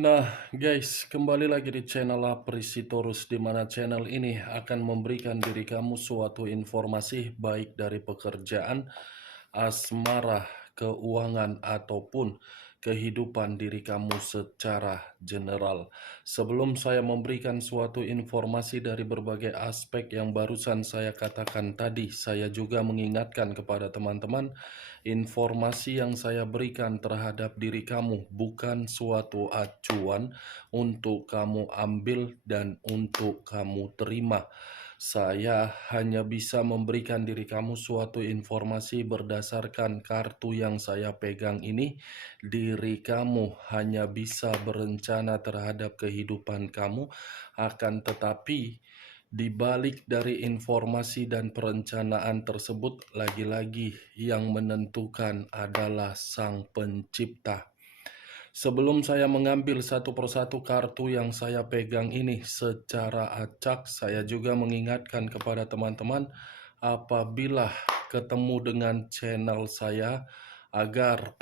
Nah, guys, kembali lagi di channel Aprisitorus, di mana channel ini akan memberikan diri kamu suatu informasi baik dari pekerjaan, asmara, keuangan, ataupun kehidupan diri kamu secara general. Sebelum saya memberikan suatu informasi dari berbagai aspek yang barusan saya katakan tadi, saya juga mengingatkan kepada teman-teman, informasi yang saya berikan terhadap diri kamu bukan suatu acuan untuk kamu ambil dan untuk kamu terima. Saya hanya bisa memberikan diri kamu suatu informasi berdasarkan kartu yang saya pegang ini. Diri kamu hanya bisa berencana terhadap kehidupan kamu, akan tetapi di balik dari informasi dan perencanaan tersebut, lagi-lagi yang menentukan adalah Sang Pencipta. Sebelum saya mengambil satu persatu kartu yang saya pegang ini secara acak, saya juga mengingatkan kepada teman-teman apabila ketemu dengan channel saya agar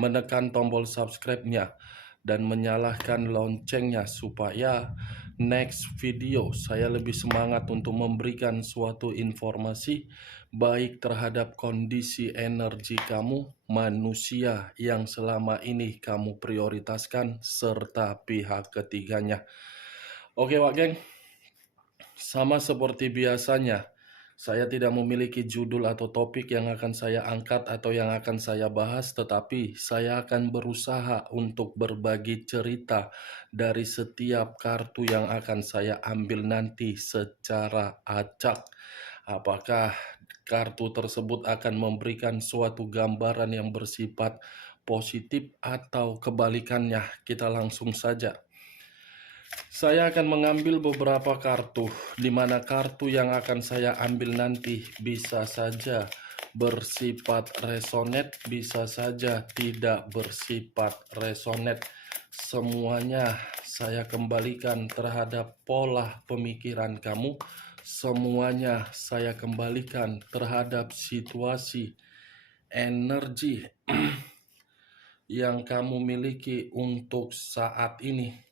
menekan tombol subscribe-nya dan menyalakan loncengnya supaya next video saya lebih semangat untuk memberikan suatu informasi baik terhadap kondisi energi kamu, manusia yang selama ini kamu prioritaskan, serta pihak ketiganya. Oke Wak Geng, sama seperti biasanya, saya tidak memiliki judul atau topik yang akan saya angkat atau yang akan saya bahas, tetapi saya akan berusaha untuk berbagi cerita dari setiap kartu yang akan saya ambil nanti secara acak. Apakah kartu tersebut akan memberikan suatu gambaran yang bersifat positif atau kebalikannya? Kita langsung saja. Saya akan mengambil beberapa kartu, di mana kartu yang akan saya ambil nanti bisa saja bersifat resonet, bisa saja tidak bersifat resonet. Semuanya saya kembalikan terhadap pola pemikiran kamu. Semuanya saya kembalikan terhadap situasi energi yang kamu miliki untuk saat ini.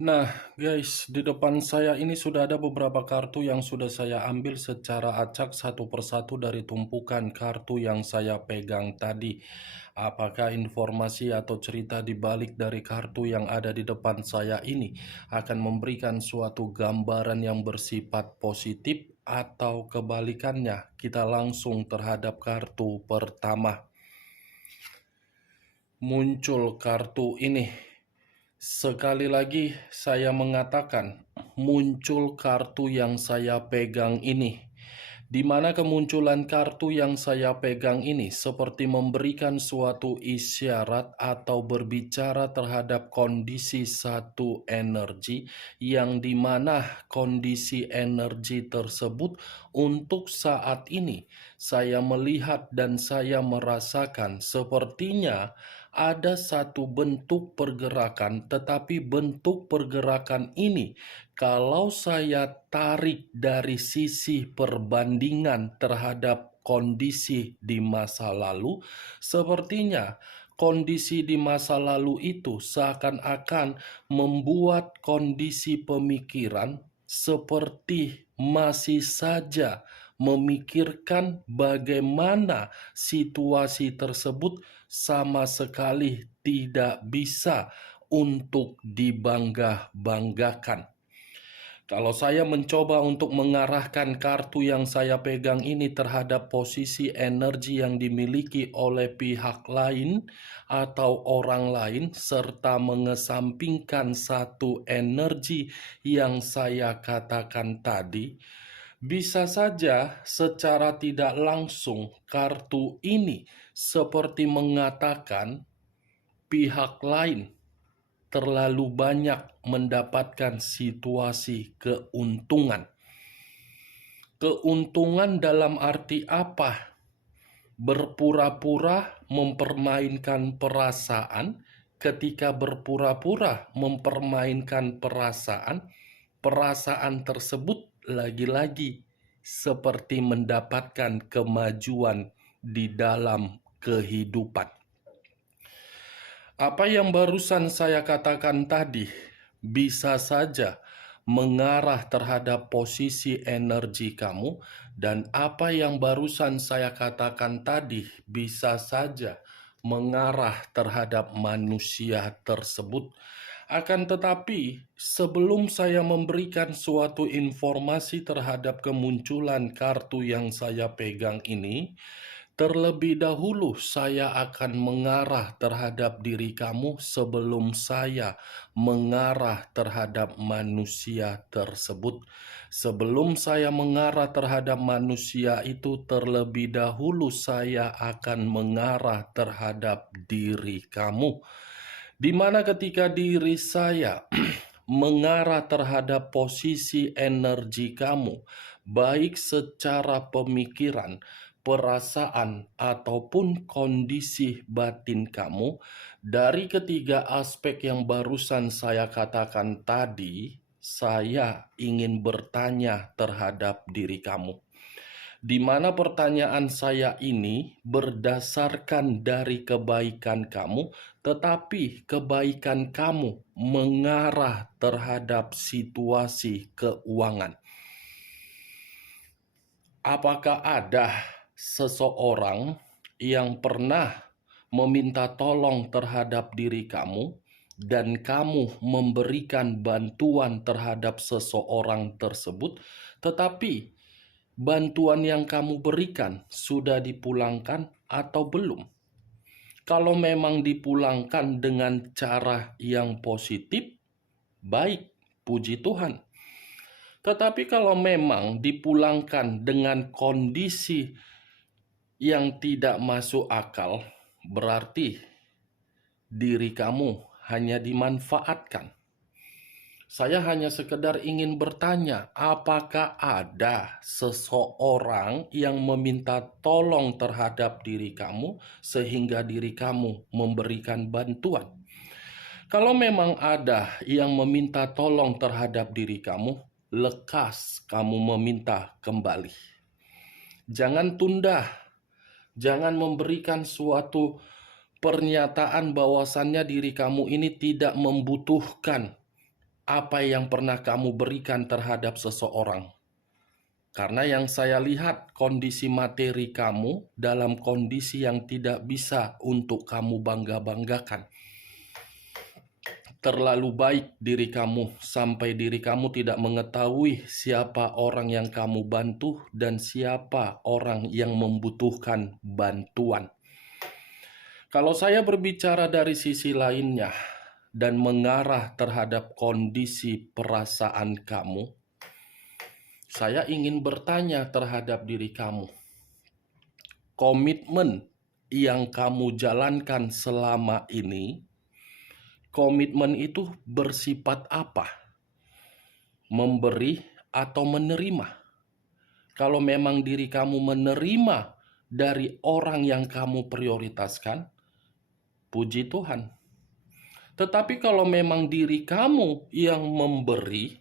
Nah, guys, di depan saya ini sudah ada beberapa kartu yang sudah saya ambil secara acak satu persatu dari tumpukan kartu yang saya pegang tadi. Apakah informasi atau cerita di balik dari kartu yang ada di depan saya ini akan memberikan suatu gambaran yang bersifat positif atau kebalikannya? Kita langsung terhadap kartu pertama. Muncul kartu ini. Sekali lagi saya mengatakan, muncul kartu yang saya pegang ini. Di mana kemunculan kartu yang saya pegang ini seperti memberikan suatu isyarat atau berbicara terhadap kondisi satu energi, yang dimana kondisi energi tersebut untuk saat ini saya melihat dan saya merasakan sepertinya ada satu bentuk pergerakan, tetapi bentuk pergerakan ini kalau saya tarik dari sisi perbandingan terhadap kondisi di masa lalu, sepertinya kondisi di masa lalu itu seakan-akan membuat kondisi pemikiran seperti masih saja memikirkan bagaimana situasi tersebut sama sekali tidak bisa untuk dibangga-banggakan. Kalau saya mencoba untuk mengarahkan kartu yang saya pegang ini terhadap posisi energi yang dimiliki oleh pihak lain atau orang lain, serta mengesampingkan satu energi yang saya katakan tadi, bisa saja secara tidak langsung kartu ini seperti mengatakan pihak lain terlalu banyak mendapatkan situasi keuntungan. Keuntungan dalam arti apa? Berpura-pura mempermainkan perasaan. Ketika berpura-pura mempermainkan perasaan, perasaan tersebut lagi-lagi seperti mendapatkan kemajuan di dalam kehidupan. Apa yang barusan saya katakan tadi bisa saja mengarah terhadap posisi energi kamu, dan apa yang barusan saya katakan tadi bisa saja mengarah terhadap manusia tersebut. Akan tetapi, sebelum saya memberikan suatu informasi terhadap kemunculan kartu yang saya pegang ini, terlebih dahulu saya akan mengarah terhadap diri kamu sebelum saya mengarah terhadap manusia tersebut. Sebelum saya mengarah terhadap manusia itu, terlebih dahulu saya akan mengarah terhadap diri kamu. Di mana ketika diri saya mengarah terhadap posisi energi kamu, baik secara pemikiran, perasaan, ataupun kondisi batin kamu, dari ketiga aspek yang barusan saya katakan tadi, saya ingin bertanya terhadap diri kamu. Di mana pertanyaan saya ini berdasarkan dari kebaikan kamu, tetapi kebaikan kamu mengarah terhadap situasi keuangan. Apakah ada seseorang yang pernah meminta tolong terhadap diri kamu dan kamu memberikan bantuan terhadap seseorang tersebut, tetapi bantuan yang kamu berikan sudah dipulangkan atau belum? Kalau memang dipulangkan dengan cara yang positif, baik, puji Tuhan. Tetapi kalau memang dipulangkan dengan kondisi yang tidak masuk akal, berarti diri kamu hanya dimanfaatkan. Saya hanya sekedar ingin bertanya, apakah ada seseorang yang meminta tolong terhadap diri kamu sehingga diri kamu memberikan bantuan? Kalau memang ada yang meminta tolong terhadap diri kamu, lekas kamu meminta kembali. Jangan tunda, jangan memberikan suatu pernyataan bahwasannya diri kamu ini tidak membutuhkan apa yang pernah kamu berikan terhadap seseorang. Karena yang saya lihat kondisi materi kamu dalam kondisi yang tidak bisa untuk kamu bangga-banggakan. Terlalu baik diri kamu sampai diri kamu tidak mengetahui siapa orang yang kamu bantu dan siapa orang yang membutuhkan bantuan. Kalau saya berbicara dari sisi lainnya dan mengarah terhadap kondisi perasaan kamu, saya ingin bertanya terhadap diri kamu. Komitmen yang kamu jalankan selama ini, komitmen itu bersifat apa? Memberi atau menerima? Kalau memang diri kamu menerima dari orang yang kamu prioritaskan, puji Tuhan. Tetapi kalau memang diri kamu yang memberi,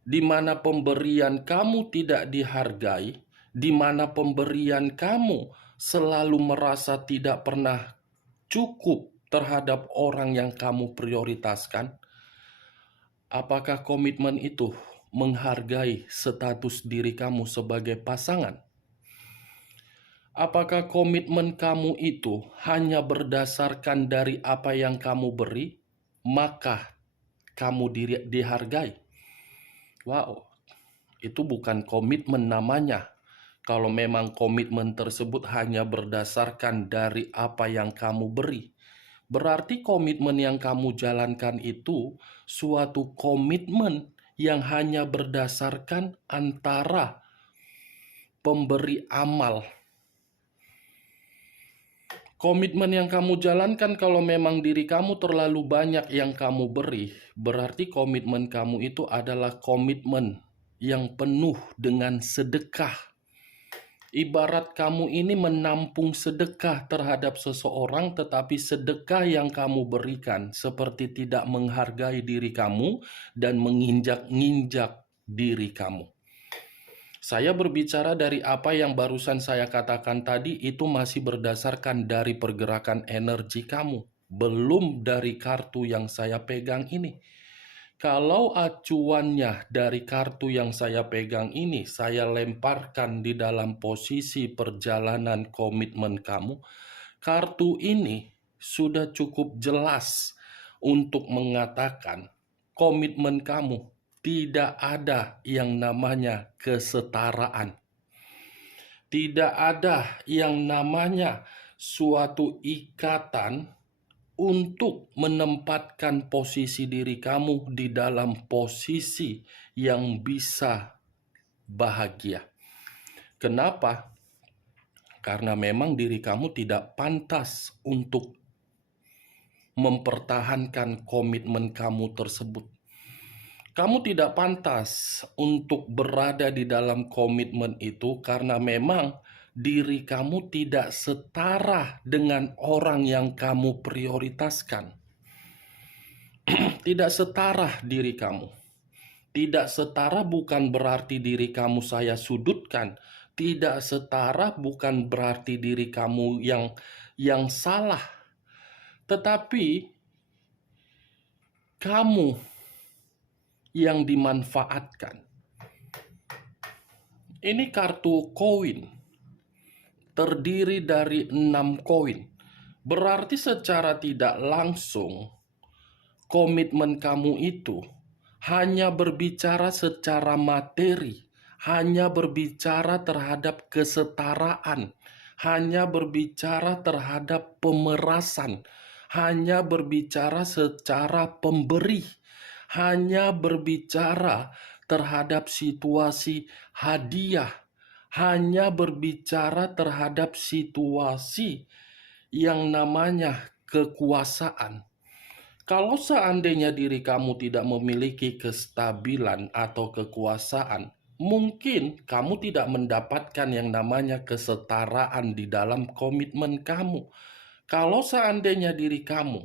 di mana pemberian kamu tidak dihargai, di mana pemberian kamu selalu merasa tidak pernah cukup terhadap orang yang kamu prioritaskan, apakah komitmen itu menghargai status diri kamu sebagai pasangan? Apakah komitmen kamu itu hanya berdasarkan dari apa yang kamu beri, maka kamu dihargai? Wow, itu bukan komitmen namanya. Kalau memang komitmen tersebut hanya berdasarkan dari apa yang kamu beri, berarti komitmen yang kamu jalankan itu suatu komitmen yang hanya berdasarkan antara pemberi amal. Komitmen yang kamu jalankan kalau memang diri kamu terlalu banyak yang kamu beri, berarti komitmen kamu itu adalah komitmen yang penuh dengan sedekah. Ibarat kamu ini menampung sedekah terhadap seseorang, tetapi sedekah yang kamu berikan seperti tidak menghargai diri kamu dan menginjak-injak diri kamu. Saya berbicara dari apa yang barusan saya katakan tadi, itu masih berdasarkan dari pergerakan energi kamu, belum dari kartu yang saya pegang ini. Kalau acuannya dari kartu yang saya pegang ini, saya lemparkan di dalam posisi perjalanan komitmen kamu, kartu ini sudah cukup jelas untuk mengatakan komitmen kamu tidak ada yang namanya kesetaraan. Tidak ada yang namanya suatu ikatan untuk menempatkan posisi diri kamu di dalam posisi yang bisa bahagia. Kenapa? Karena memang diri kamu tidak pantas untuk mempertahankan komitmen kamu tersebut. Kamu tidak pantas untuk berada di dalam komitmen itu karena memang diri kamu tidak setara dengan orang yang kamu prioritaskan. Tidak setara diri kamu. Tidak setara bukan berarti diri kamu saya sudutkan. Tidak setara bukan berarti diri kamu yang salah. Tetapi kamu yang dimanfaatkan. Ini kartu koin. Terdiri dari 6 koin. Berarti secara tidak langsung komitmen kamu itu hanya berbicara secara materi, hanya berbicara terhadap kesetaraan, hanya berbicara terhadap pemerasan, hanya berbicara secara pemberi, hanya berbicara terhadap situasi hadiah, hanya berbicara terhadap situasi yang namanya kekuasaan. Kalau seandainya diri kamu tidak memiliki kestabilan atau kekuasaan, mungkin kamu tidak mendapatkan yang namanya kesetaraan di dalam komitmen kamu. Kalau seandainya diri kamu,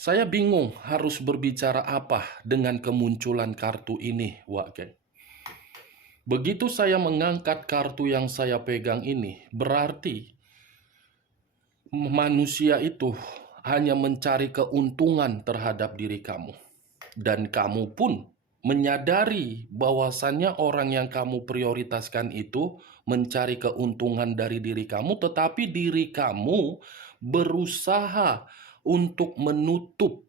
saya bingung harus berbicara apa dengan kemunculan kartu ini, Wak Geng. Begitu saya mengangkat kartu yang saya pegang ini, berarti manusia itu hanya mencari keuntungan terhadap diri kamu. Dan kamu pun menyadari bahwasannya orang yang kamu prioritaskan itu mencari keuntungan dari diri kamu, tetapi diri kamu berusaha untuk menutup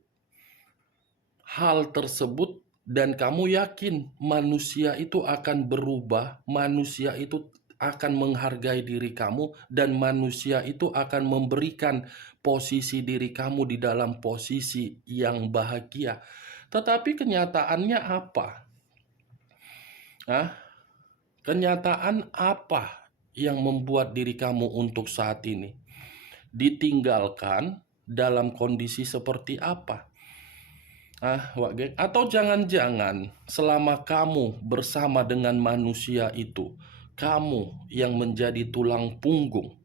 hal tersebut. Dan kamu yakin manusia itu akan berubah, manusia itu akan menghargai diri kamu, dan manusia itu akan memberikan posisi diri kamu di dalam posisi yang bahagia. Tetapi kenyataannya apa? Kenyataan apa yang membuat diri kamu untuk saat ini ditinggalkan dalam kondisi seperti apa? Wak Geng, atau jangan-jangan selama kamu bersama dengan manusia itu, kamu yang menjadi tulang punggung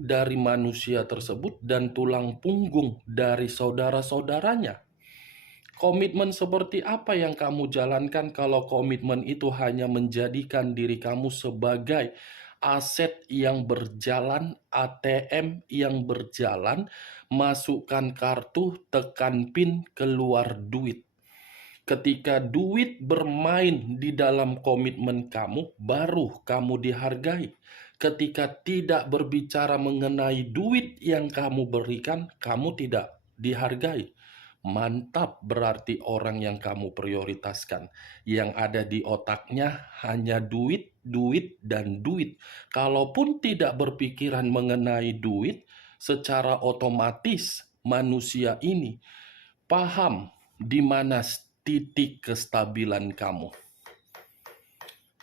dari manusia tersebut dan tulang punggung dari saudara-saudaranya. Komitmen seperti apa yang kamu jalankan kalau komitmen itu hanya menjadikan diri kamu sebagai aset yang berjalan, ATM yang berjalan, masukkan kartu, tekan PIN, keluar duit. Ketika duit bermain di dalam komitmen kamu, baru kamu dihargai. Ketika tidak berbicara mengenai duit yang kamu berikan, kamu tidak dihargai. Mantap, berarti orang yang kamu prioritaskan. Yang ada di otaknya hanya duit, duit, dan duit. Kalaupun tidak berpikiran mengenai duit, secara otomatis manusia ini paham di mana titik kestabilan kamu.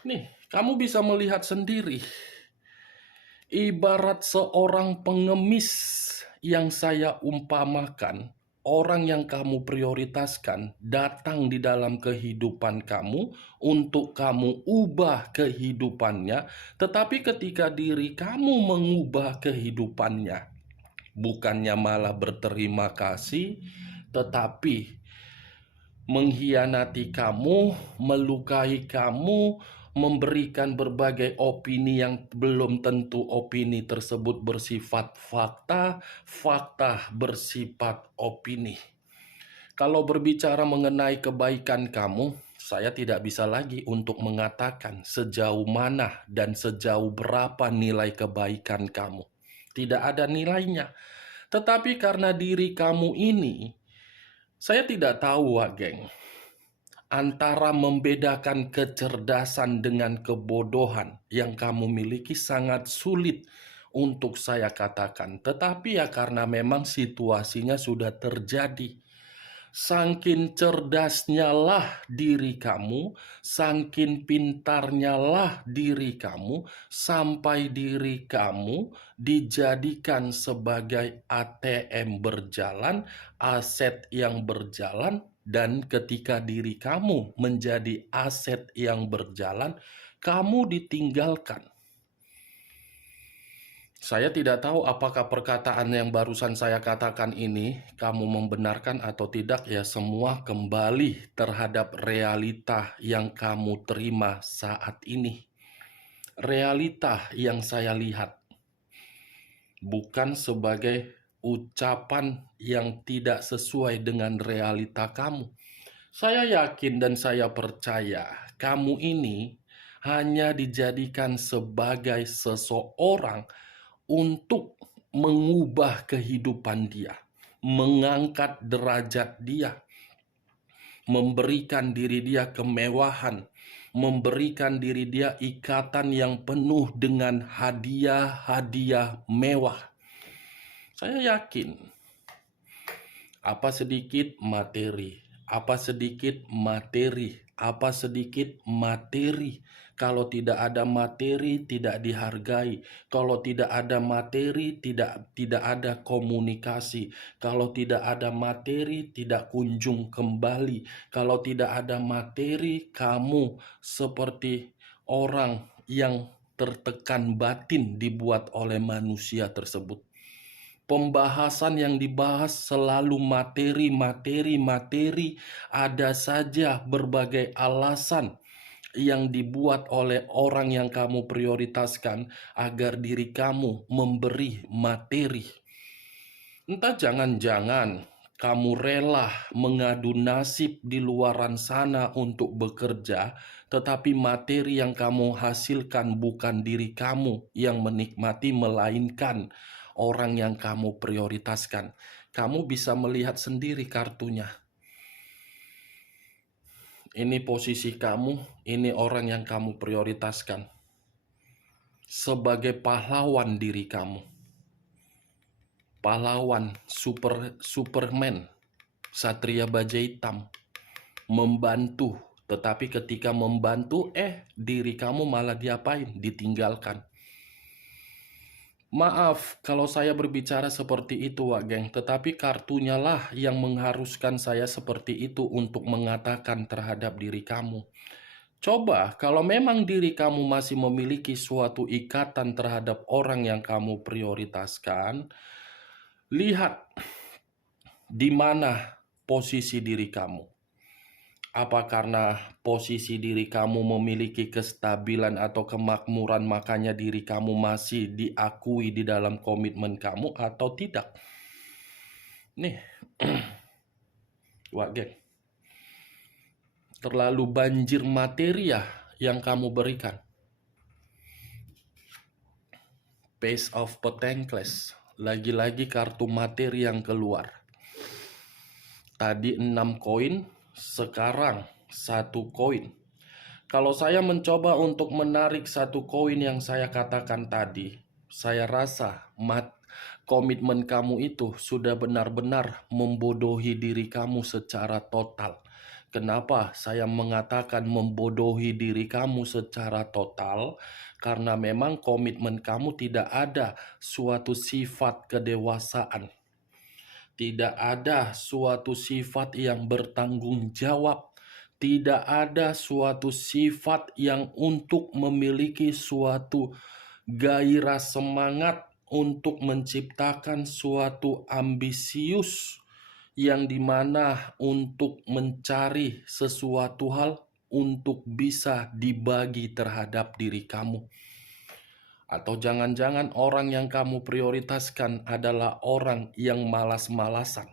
Nih, kamu bisa melihat sendiri. Ibarat seorang pengemis yang saya umpamakan, orang yang kamu prioritaskan datang di dalam kehidupan kamu untuk kamu ubah kehidupannya, tetapi ketika diri kamu mengubah kehidupannya, bukannya malah berterima kasih, tetapi mengkhianati kamu, melukai kamu, memberikan berbagai opini yang belum tentu opini tersebut bersifat fakta, fakta bersifat opini. Kalau berbicara mengenai kebaikan kamu, saya tidak bisa lagi untuk mengatakan sejauh mana dan sejauh berapa nilai kebaikan kamu. Tidak ada nilainya. Tetapi karena diri kamu ini, saya tidak tahu, Wak Geng, antara membedakan kecerdasan dengan kebodohan yang kamu miliki sangat sulit untuk saya katakan. Tetapi ya karena memang situasinya sudah terjadi. Sangkin cerdasnya lah diri kamu, sangkin pintarnya lah diri kamu, sampai diri kamu dijadikan sebagai ATM berjalan, aset yang berjalan, dan ketika diri kamu menjadi aset yang berjalan, kamu ditinggalkan. Saya tidak tahu apakah perkataan yang barusan saya katakan ini kamu membenarkan atau tidak, ya semua kembali terhadap realita yang kamu terima saat ini. Realita yang saya lihat bukan sebagai ucapan yang tidak sesuai dengan realita kamu. Saya yakin dan saya percaya kamu ini hanya dijadikan sebagai seseorang untuk mengubah kehidupan dia, mengangkat derajat dia, memberikan diri dia kemewahan, memberikan diri dia ikatan yang penuh dengan hadiah-hadiah mewah. Saya yakin apa sedikit materi, apa sedikit materi, apa sedikit materi. Kalau tidak ada materi, tidak dihargai. Kalau tidak ada materi, tidak ada komunikasi. Kalau tidak ada materi, tidak kunjung kembali. Kalau tidak ada materi, kamu seperti orang yang tertekan batin dibuat oleh manusia tersebut. Pembahasan yang dibahas selalu materi, materi, materi. Ada saja berbagai alasan yang dibuat oleh orang yang kamu prioritaskan agar diri kamu memberi materi. Entah jangan-jangan kamu rela mengadu nasib di luaran sana untuk bekerja, tetapi materi yang kamu hasilkan bukan diri kamu yang menikmati, melainkan orang yang kamu prioritaskan. Kamu bisa melihat sendiri kartunya. Ini posisi kamu, ini orang yang kamu prioritaskan. Sebagai pahlawan diri kamu. Pahlawan, Superman, Satria Baja Hitam, membantu. Tetapi ketika membantu, diri kamu malah diapain? Ditinggalkan. Maaf kalau saya berbicara seperti itu, Wak Geng, tetapi kartunya lah yang mengharuskan saya seperti itu untuk mengatakan terhadap diri kamu. Coba kalau memang diri kamu masih memiliki suatu ikatan terhadap orang yang kamu prioritaskan, lihat di mana posisi diri kamu. Apa karena posisi diri kamu memiliki kestabilan atau kemakmuran, makanya diri kamu masih diakui di dalam komitmen kamu atau tidak? Nih, Wak Geng, terlalu banjir materi ya yang kamu berikan. Pace of Potengkles, lagi-lagi kartu materi yang keluar. Tadi 6 koin, sekarang 1 koin. Kalau saya mencoba untuk menarik 1 koin yang saya katakan tadi, saya rasa komitmen kamu itu sudah benar-benar membodohi diri kamu secara total. Kenapa saya mengatakan membodohi diri kamu secara total? Karena memang komitmen kamu tidak ada suatu sifat kedewasaan. Tidak ada suatu sifat yang bertanggung jawab. Tidak ada suatu sifat yang untuk memiliki suatu gairah semangat untuk menciptakan suatu ambisius yang dimana untuk mencari sesuatu hal untuk bisa dibagi terhadap diri kamu. Atau jangan-jangan orang yang kamu prioritaskan adalah orang yang malas-malasan.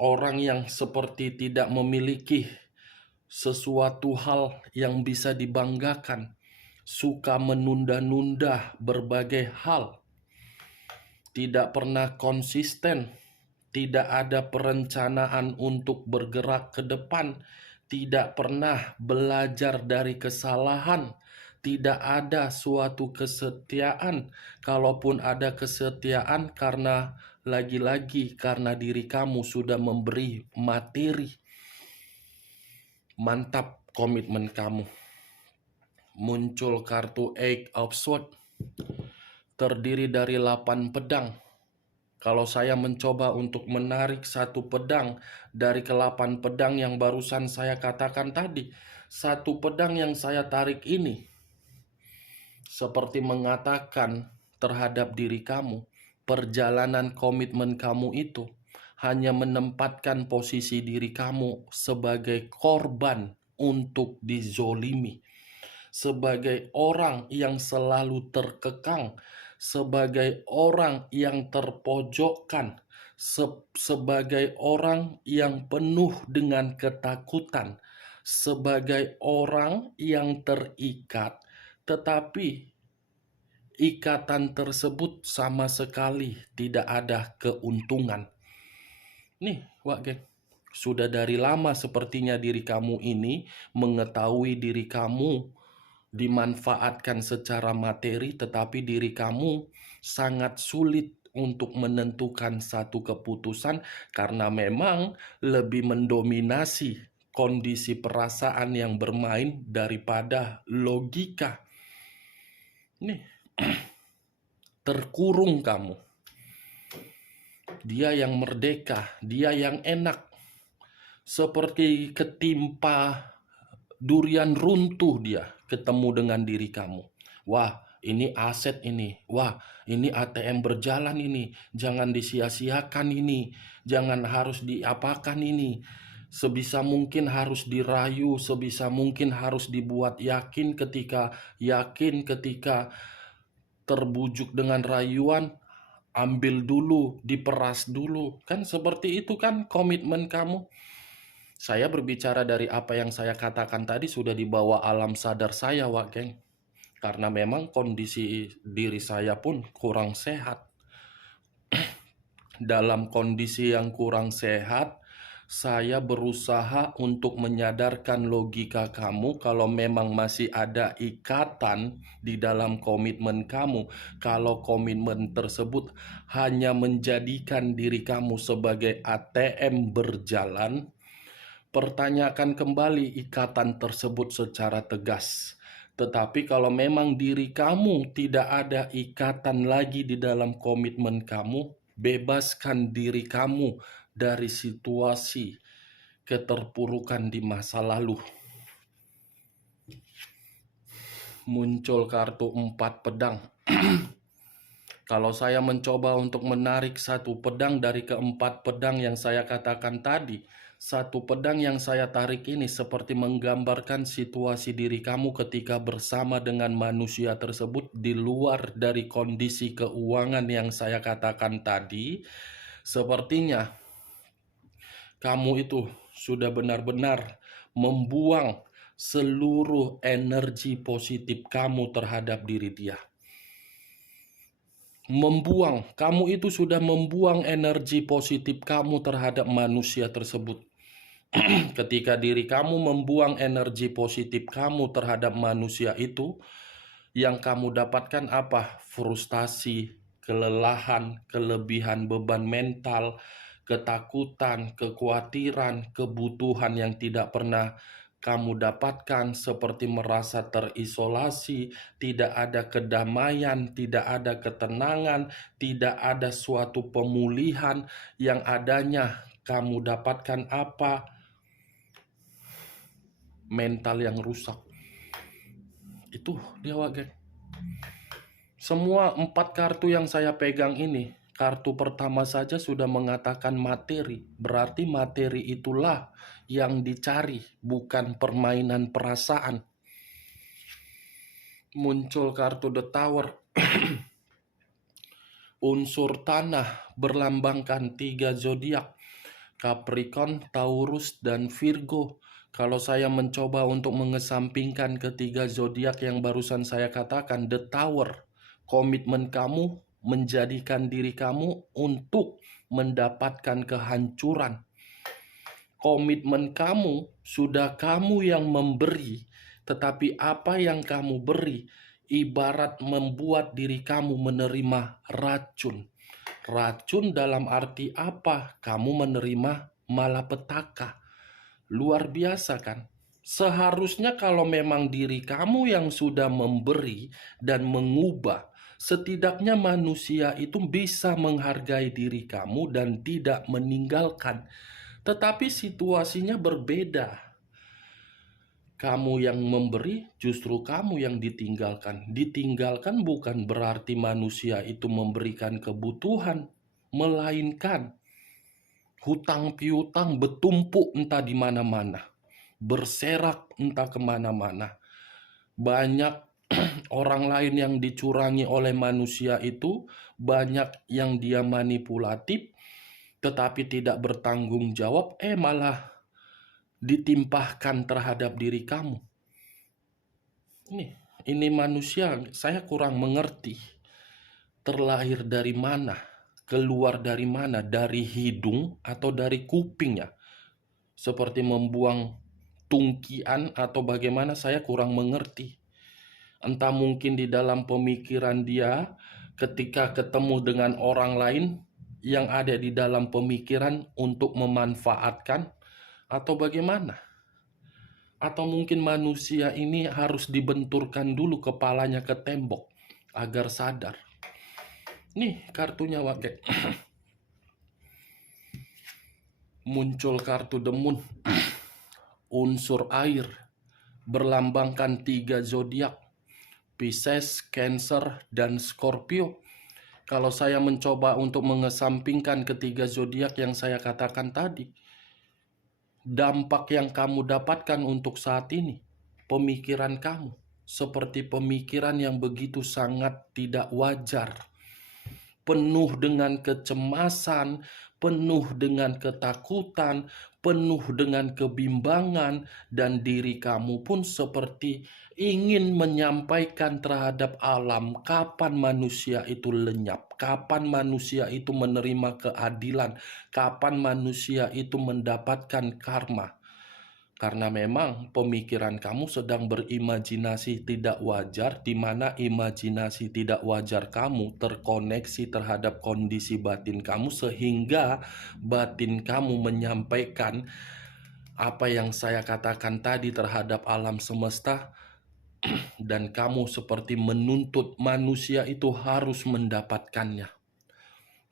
Orang yang seperti tidak memiliki sesuatu hal yang bisa dibanggakan. Suka menunda-nunda berbagai hal. Tidak pernah konsisten. Tidak ada perencanaan untuk bergerak ke depan. Tidak pernah belajar dari kesalahan. Tidak ada suatu kesetiaan. Kalaupun ada kesetiaan karena lagi-lagi karena diri kamu sudah memberi materi. Mantap komitmen kamu. Muncul kartu Eight of Swords. Terdiri dari 8 pedang. Kalau saya mencoba untuk menarik satu pedang dari ke-8 pedang yang barusan saya katakan tadi, satu pedang yang saya tarik ini seperti mengatakan terhadap diri kamu, perjalanan komitmen kamu itu hanya menempatkan posisi diri kamu sebagai korban untuk dizolimi, sebagai orang yang selalu terkekang, sebagai orang yang terpojokkan, sebagai orang yang penuh dengan ketakutan, sebagai orang yang terikat, tetapi ikatan tersebut sama sekali tidak ada keuntungan. Nih, Wak Geng, sudah dari lama sepertinya diri kamu ini mengetahui diri kamu dimanfaatkan secara materi, tetapi diri kamu sangat sulit untuk menentukan satu keputusan karena memang lebih mendominasi kondisi perasaan yang bermain daripada logika. Nih, terkurung kamu. Dia yang merdeka, dia yang enak. Seperti ketimpa durian runtuh dia ketemu dengan diri kamu. Wah, ini aset ini. Wah, ini ATM berjalan ini. Jangan disia-siakan ini. Jangan harus diapakan ini. Sebisa mungkin harus dirayu, sebisa mungkin harus dibuat yakin ketika terbujuk dengan rayuan, ambil dulu, diperas dulu. Kan seperti itu kan komitmen kamu. Saya berbicara dari apa yang saya katakan tadi sudah dibawa alam sadar saya, Wak Geng. Karena memang kondisi diri saya pun kurang sehat. Dalam kondisi yang kurang sehat, saya berusaha untuk menyadarkan logika kamu kalau memang masih ada ikatan di dalam komitmen kamu. Kalau komitmen tersebut hanya menjadikan diri kamu sebagai ATM berjalan, pertanyakan kembali ikatan tersebut secara tegas. Tetapi kalau memang diri kamu tidak ada ikatan lagi di dalam komitmen kamu, bebaskan diri kamu dari situasi keterpurukan di masa lalu. Muncul kartu 4 pedang. Kalau saya mencoba untuk menarik satu pedang dari ke-4 pedang yang saya katakan tadi, satu pedang yang saya tarik ini seperti menggambarkan situasi diri kamu ketika bersama dengan manusia tersebut di luar dari kondisi keuangan yang saya katakan tadi. Sepertinya kamu itu sudah benar-benar membuang seluruh energi positif kamu terhadap diri dia. Kamu itu sudah membuang energi positif kamu terhadap manusia tersebut. Ketika diri kamu membuang energi positif kamu terhadap manusia itu, yang kamu dapatkan apa? Frustasi, kelelahan, kelebihan beban mental, ketakutan, kekhawatiran, kebutuhan yang tidak pernah kamu dapatkan, seperti merasa terisolasi, tidak ada kedamaian, tidak ada ketenangan, tidak ada suatu pemulihan, yang adanya kamu dapatkan apa? Mental yang rusak. Itu dia, geng. Semua 4 kartu yang saya pegang ini, kartu pertama saja sudah mengatakan materi. Berarti materi itulah yang dicari, bukan permainan perasaan. Muncul kartu The Tower. Unsur tanah berlambangkan 3 zodiak, Capricorn, Taurus, dan Virgo. Kalau saya mencoba untuk mengesampingkan ketiga zodiak yang barusan saya katakan, The Tower, komitmen kamu menjadikan diri kamu untuk mendapatkan kehancuran. Komitmen kamu sudah kamu yang memberi, tetapi apa yang kamu beri ibarat membuat diri kamu menerima racun. Racun dalam arti apa? Kamu menerima malapetaka. Luar biasa kan? Seharusnya kalau memang diri kamu yang sudah memberi dan mengubah, setidaknya manusia itu bisa menghargai diri kamu dan tidak meninggalkan. Tetapi situasinya berbeda. Kamu yang memberi, justru kamu yang ditinggalkan. Ditinggalkan bukan berarti manusia itu memberikan kebutuhan, melainkan hutang piutang bertumpuk entah di mana-mana, berserak entah kemana-mana. Banyak orang lain yang dicurangi oleh manusia itu, banyak yang dia manipulatif, tetapi tidak bertanggung jawab, malah ditimpahkan terhadap diri kamu. Ini manusia, saya kurang mengerti. Terlahir dari mana? Keluar dari mana? Dari hidung atau dari kuping ya? Seperti membuang tungkian atau bagaimana, saya kurang mengerti. Entah mungkin di dalam pemikiran dia ketika ketemu dengan orang lain yang ada di dalam pemikiran untuk memanfaatkan, atau bagaimana? Atau mungkin manusia ini harus dibenturkan dulu kepalanya ke tembok agar sadar. Nih kartunya, Wage. Muncul kartu The Moon. Unsur air berlambangkan 3 zodiak, Pisces, Cancer, dan Scorpio. Kalau saya mencoba untuk mengesampingkan ketiga zodiak yang saya katakan tadi, dampak yang kamu dapatkan untuk saat ini, pemikiran kamu seperti pemikiran yang begitu sangat tidak wajar, penuh dengan kecemasan, penuh dengan ketakutan, penuh dengan kebimbangan, dan diri kamu pun seperti ingin menyampaikan terhadap alam kapan manusia itu lenyap, kapan manusia itu menerima keadilan, kapan manusia itu mendapatkan karma. Karena memang pemikiran kamu sedang berimajinasi tidak wajar, di mana imajinasi tidak wajar kamu terkoneksi terhadap kondisi batin kamu, sehingga batin kamu menyampaikan apa yang saya katakan tadi terhadap alam semesta, dan kamu seperti menuntut manusia itu harus mendapatkannya.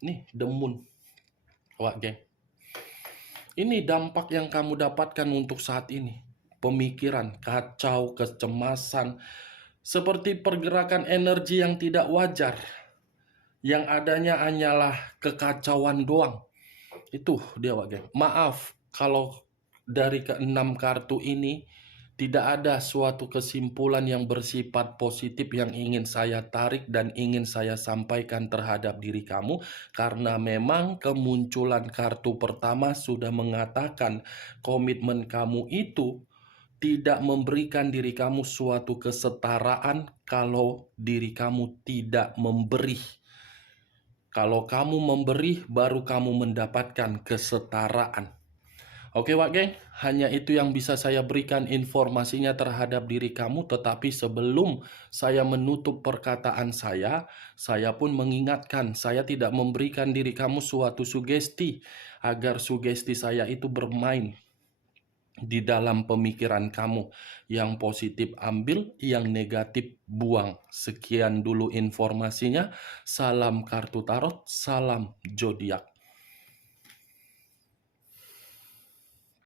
Nih, The Moon. Wah, geng. Ini dampak yang kamu dapatkan untuk saat ini. Pemikiran, kacau, kecemasan, seperti pergerakan energi yang tidak wajar. Yang adanya hanyalah kekacauan doang. Itu dia, Wage. Maaf kalau dari ke-6 kartu ini tidak ada suatu kesimpulan yang bersifat positif yang ingin saya tarik dan ingin saya sampaikan terhadap diri kamu, karena memang kemunculan kartu pertama sudah mengatakan komitmen kamu itu tidak memberikan diri kamu suatu kesetaraan kalau diri kamu tidak memberi. Kalau kamu memberi, baru kamu mendapatkan kesetaraan. Oke Wak geng, hanya itu yang bisa saya berikan informasinya terhadap diri kamu, tetapi sebelum saya menutup perkataan saya pun mengingatkan, saya tidak memberikan diri kamu suatu sugesti, agar sugesti saya itu bermain di dalam pemikiran kamu. Yang positif ambil, yang negatif buang. Sekian dulu informasinya. Salam kartu tarot, salam zodiak.